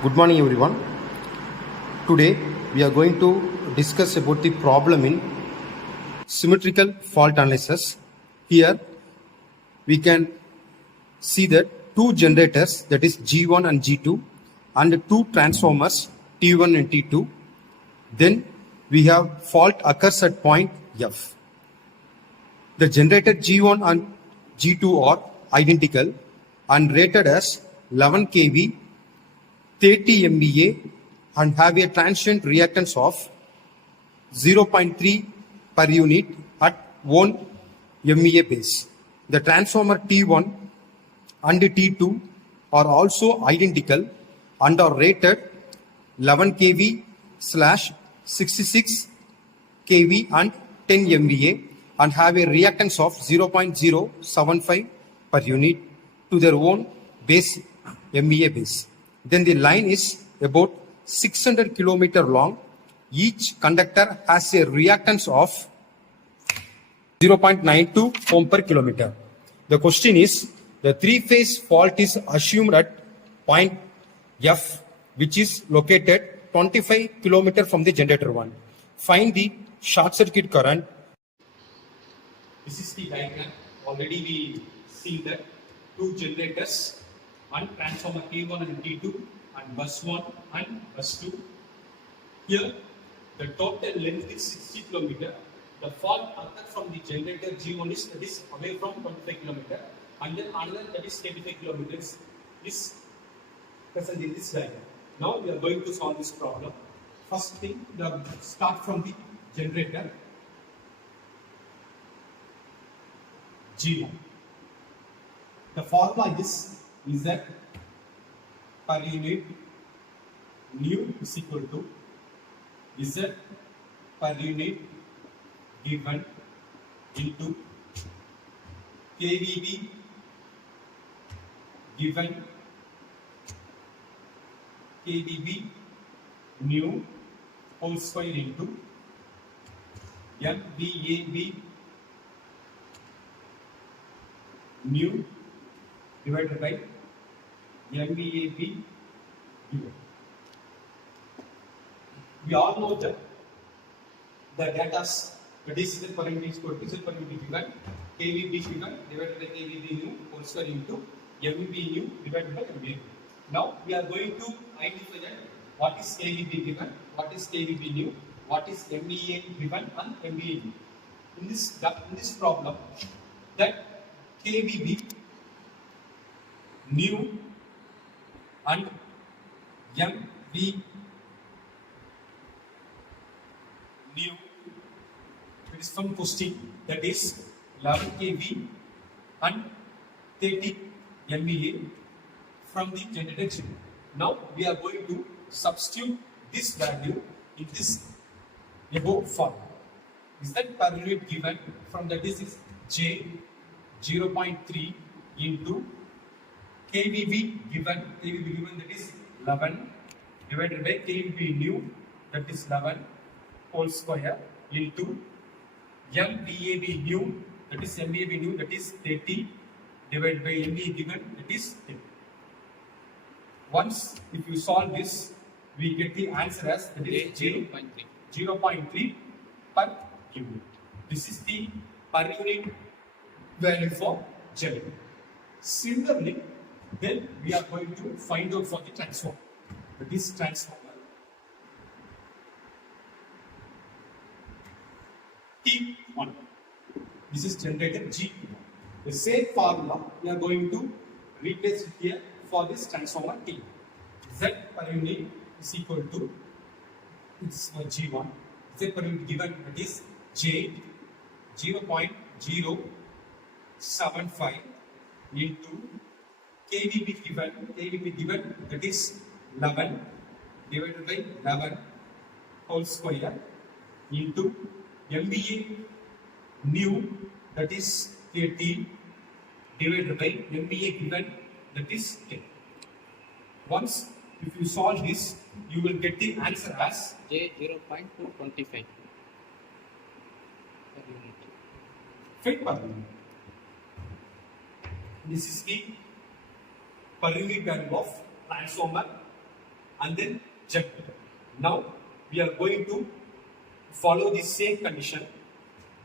Good morning everyone. Today we are going to discuss about the problem in symmetrical fault analysis. Here we can see that two generators, that is G1 and G2, and two transformers T1 and T2. Then we have fault occurs at point F. The generator G1 and G2 are identical and rated as 11 kV, 30 MVA and have a transient reactance of 0.3 per unit at 1 MVA base. The transformer T1 and T2 are also identical and are rated 11 kV slash 66 kV and 10 MVA and have a reactance of 0.075 per unit to their own base MVA base. Then the line is about 600 kilometer long. Each conductor has a reactance of 0.92 ohm per kilometer. The question is, the three-phase fault is assumed at point F, which is located 25 kilometer from the generator 1. Find the short circuit current. This is the diagram. Already we see that two generators and transformer T1 and T2 and bus 1 and bus 2. Here the total length is 60 km. The fault occurred from the generator G1 is away from 25 km and then another that is 25 km is present in this diagram. Now we are going to solve this problem. First thing, start from the generator G1. The formula is Z per unit nu is equal to Z per unit given into KVB given KVB nu whole square into MVAB nu divided by MVAB given. We all know that the data that is Z per unit is equal to Z per unit given KVB given divided by KVB nu whole square into MVB nu divided by MVAB. Now we are going to identify that what is KVB given, what is KVB nu, what is MVA given and MVA nu. In this problem, that KVB nu and MV nu, it is from question, that is 11 kV and 30 MVA from the generator G. Now we are going to substitute this value in this above form. Is that per unit given from that is J 0.3 into KVB given that is 11 divided by KVB nu that is 11 whole square into MVAB nu that is 30 divided by MVA given that is 10. Once if you solve this, we get the answer as that is 0.3 per unit. This is the per unit value for generator. Similarly, then we are going to find out for the transformer. That is transformer T1. This is generator G2. The same formula we are going to replace it here for this transformer T. Z per unit is equal to, it's for G1, Z per unit given that is J 0.075 into KVB given that is 11 divided by 11 whole square into MVA nu that is 30 divided by MVA given that is 10. Once if you solve this, you will get the answer as J 0.225 per unit. Fit per unit. This is the per unit value of transformer and then jump. Now we are going to follow the same condition.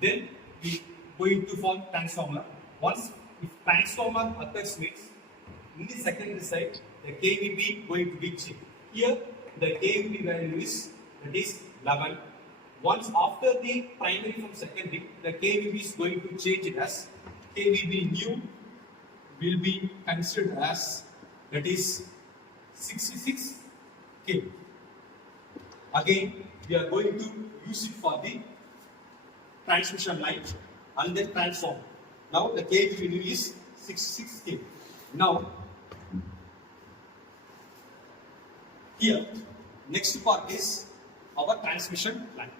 Then we going to form transformer. Once if transformer occurs means in the secondary side the KVB going to be changed. Here the KVB value is that is 11. Once after the primary from secondary, the KVB is going to change it as KVB new will be considered as that is 66 kV. Again, we are going to use it for the transmission line and then transform. Now the KVB new is 66 kV. Now here next part is our transmission line.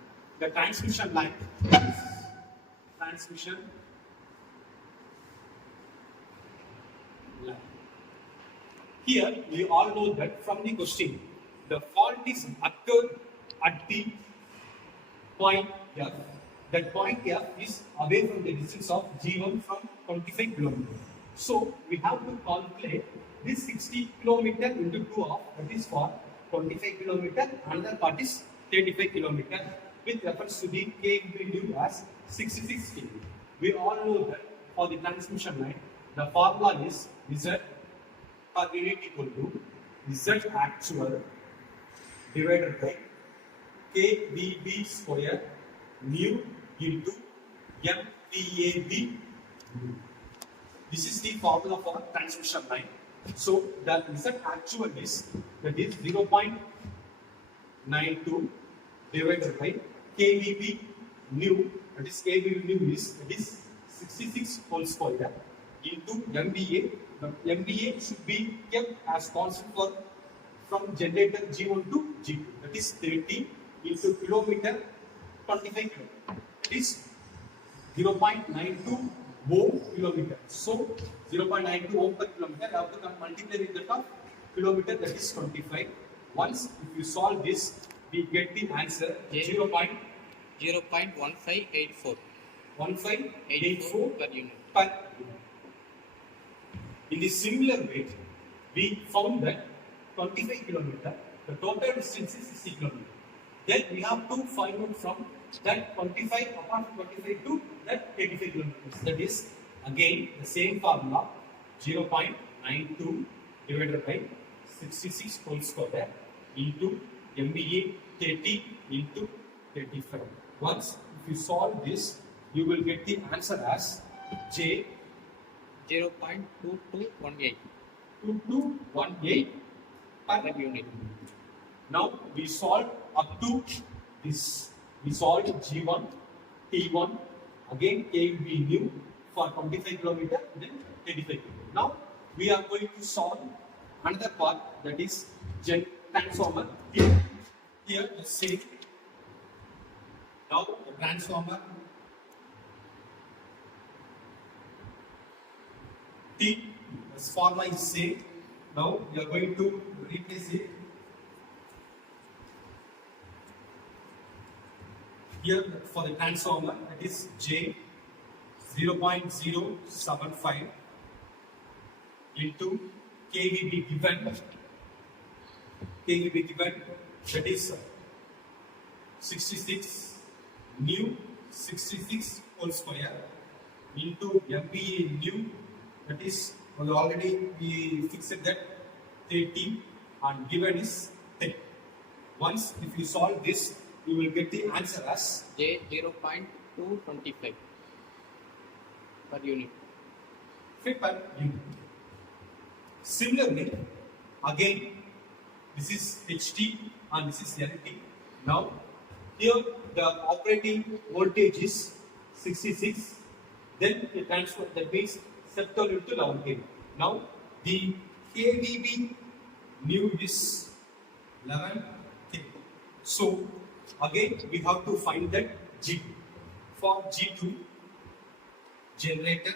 The transmission line is transmission line. Here we all know that from the question, the fault is occurred at the point F. That point F is away from the distance of G1 from 25 km. So we have to calculate this 60 km into 2 of that is for 25 km, another part is 35 km with reference to the KVB new as 66 kV. We all know that for the transmission line, the formula is Z per unit equal to Z actual divided by KVB square mu into MVAB. This is the formula for transmission line. So the Z actual is that is 0.92 divided by KVB new, that is KVB new is that is 66 whole square into MVA. The MVA should be kept as constant for from generator G1 to G2, that is 30 into kilometer 25 kilometer, that is 0.92 ohm kilometer. So 0.92 ohm per kilometer, I have to multiply with the of kilometer, that is 25. Once if you solve this, we get the answer 0.1584 1584 per unit. per unit. In the similar way, we found that 25 km, the total distance is 60 km. Then we have to find out from that 25 apart from 25 to that 85 km. That is again the same formula 0.92 divided by 66 whole square into MVA 30 into 35. Once if you solve this, you will get the answer as J 0.2218 2218 per unit. Now we solve up to this. We solved G1, T1, again KVB new for 25 km, then 35 km. Now we are going to solve another part, that is transformer. Here the same. Now the transformer T, this formula is same. Now we are going to replace it. Here for the transformer, that is J 0.075 into KVB given, that is 66 new 66 whole square into MVA new, that is already we fixed that 30 and given is 10. Once if you solve this, you will get the answer as J 0.225 per unit. per unit. Similarly, again, this is HT and this is LT. Now, here the operating voltage is 66. Then the transfer, that means septal into 11 kV. Now, the KVB new is 11 kV. So, again, we have to find that G2. For G2, generator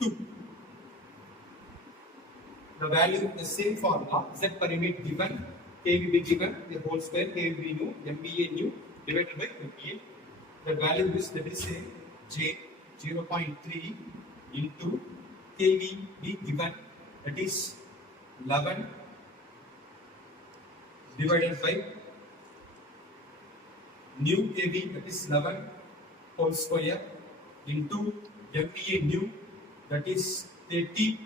2. The value the same formula, Z per unit given, KVB given, the whole square, KVB new, MVA new, divided by MVA. The value is, that is same, J 0.3 into KVB given, that is 11 divided by new kV, that is 11 whole square, into MVA new, that is 30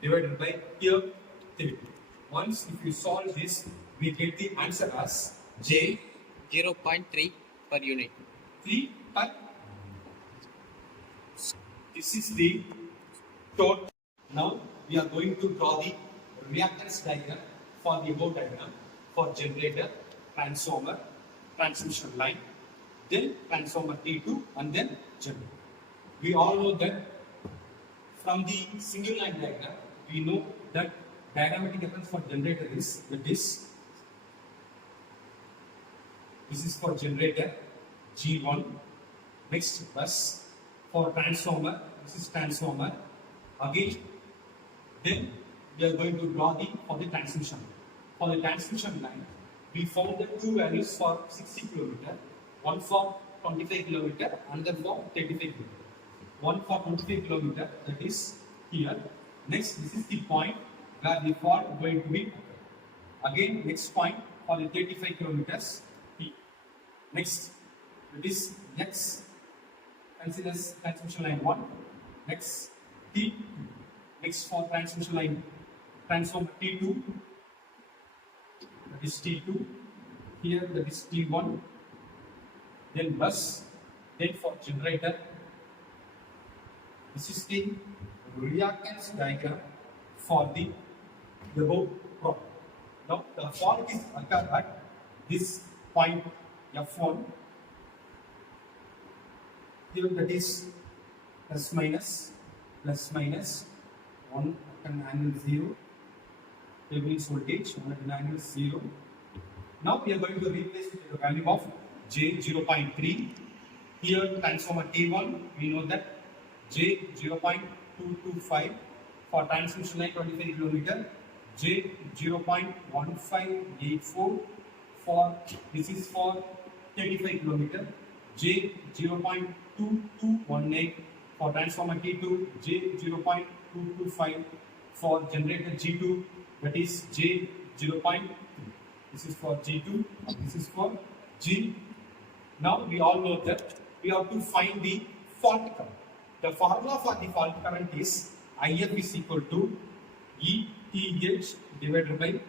divided by here 30. Once if you solve this, we get the answer as J 0.3 per unit. 3 per. This is the total. Now we are going to draw the reactance diagram for the above diagram for generator, transformer, transmission line, then transformer T2, and then generator. We all know that from the single line diagram, we know that diagrammatic difference for generator is that this is for generator G1. Next bus for transformer, this is transformer. Again, then we are going to draw the for the transmission. For the transmission line, we found the two values for 60 km, one for 25 km, another for 35 km. One for 25 km, that is here. Next, this is the point where the fault is going to be. Again, next point for the 35 kilometers, P. Next, it is X. Consider transmission line 1. Next, T. Next for transmission line, transformer T2. That is T2. Here, that is T1. Then bus. Then for generator. This is the reactance diagram for the above problem. Now the fault is occurred at this point F1. Here that is plus minus 1 at an angle 0. Thevenin's voltage 1 at an angle 0. Now we are going to replace the value of J 0.3. Here transformer T1, we know that J 0.225 for transmission line 25 km, J 0.1584 for this is for 35 km, J 0.2218 for transformer T2, J 0.225 for generator G2, that is J 0.2. This is for G2, this is for G. Now we all know that we have to find the fault current. The formula for the fault current is IF is equal to ETH divided by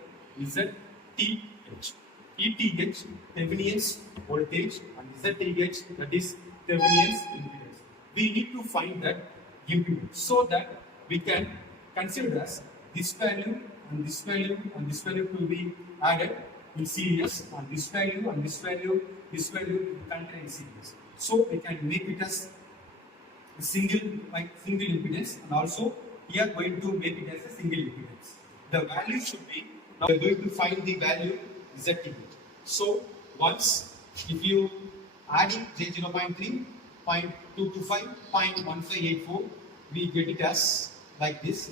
ZTH. ETH, Thevenin's voltage, and ZTH, that is Thevenin's impedance. We need to find that impedance so that we can consider as this value and this value and this value to be added in series, and this value and this value to contain in series. So we can make it as a single impedance, and also we are going to make it as a single impedance. The value should be, now we are going to find the value ZTH. So once if you add it J 0.3, 0.225, 0.1584, we get it as like this.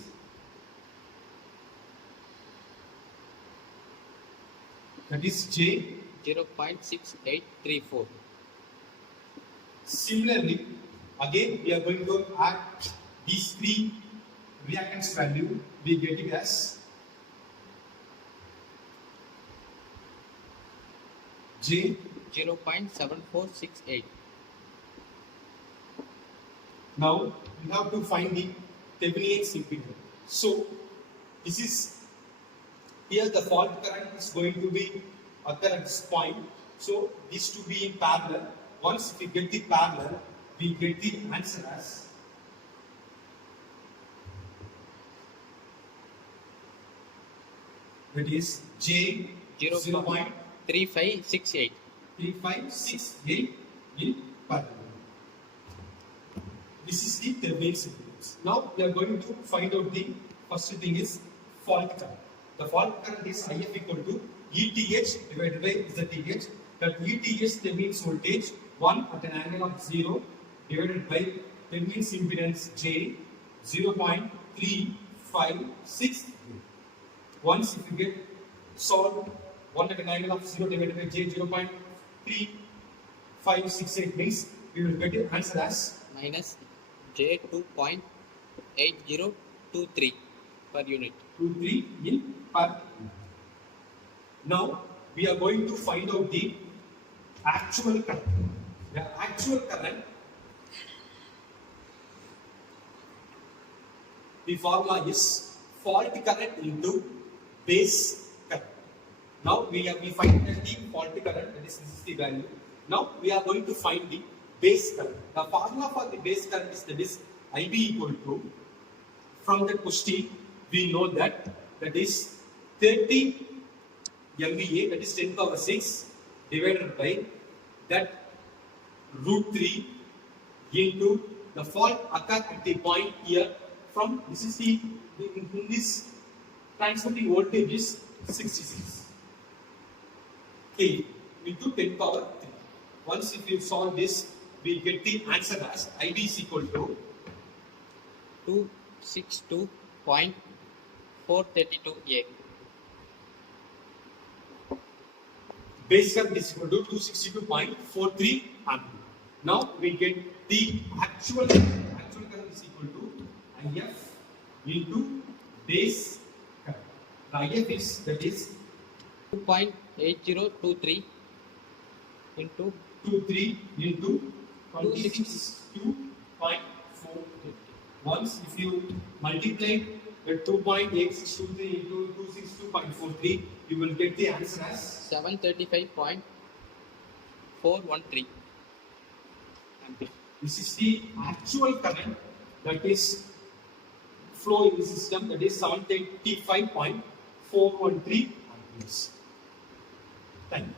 That is J 0.6834. Similarly, again we are going to add these three reactance value. We get it as J 0.7468. Now we have to find the Thevenin's impedance. So this is here the fault current is going to be occur at this point. So these to be in parallel. Once we get the parallel, we get the answer as that is J 0.3568. 3568 in parallel. This is the Thevenin's impedance. Now we are going to find out the first thing is fault current. The fault current is IF equal to ETH divided by ZTH. That ETH Thevenin's voltage 1 at an angle of 0 divided by Thevenin's impedance J 0.356. Once if you get solved 1 at an angle of 0 divided by J 0.3568 means we will get the answer as minus J 2.8023 per unit. 23 in per. Now we are going to find out the actual current. The actual current, the formula is fault current into base current. Now we find the fault current, that is this is the value. Now we are going to find the base current. The formula for the base current is, that is IB equal to, from the question we know that is 30 MVA, that is 10 power 6 divided by that root 3 into the fault occur at the point here. From this is the in this transmitting voltage is 66 kV into 10 power 3. Once if you solve this, we get the answer as IB is equal to 262.432 A. Base current is equal to 262.43 ampere. Now we get the actual current is equal to IF into base current. The IF is, that is 2.8023 into 23 into 26.4. Once if you multiply the 2.8623 into 262.43, you will get the answer as 735.413. This is the actual current that is flow in the system, that is 735.413 amperes. Thank you.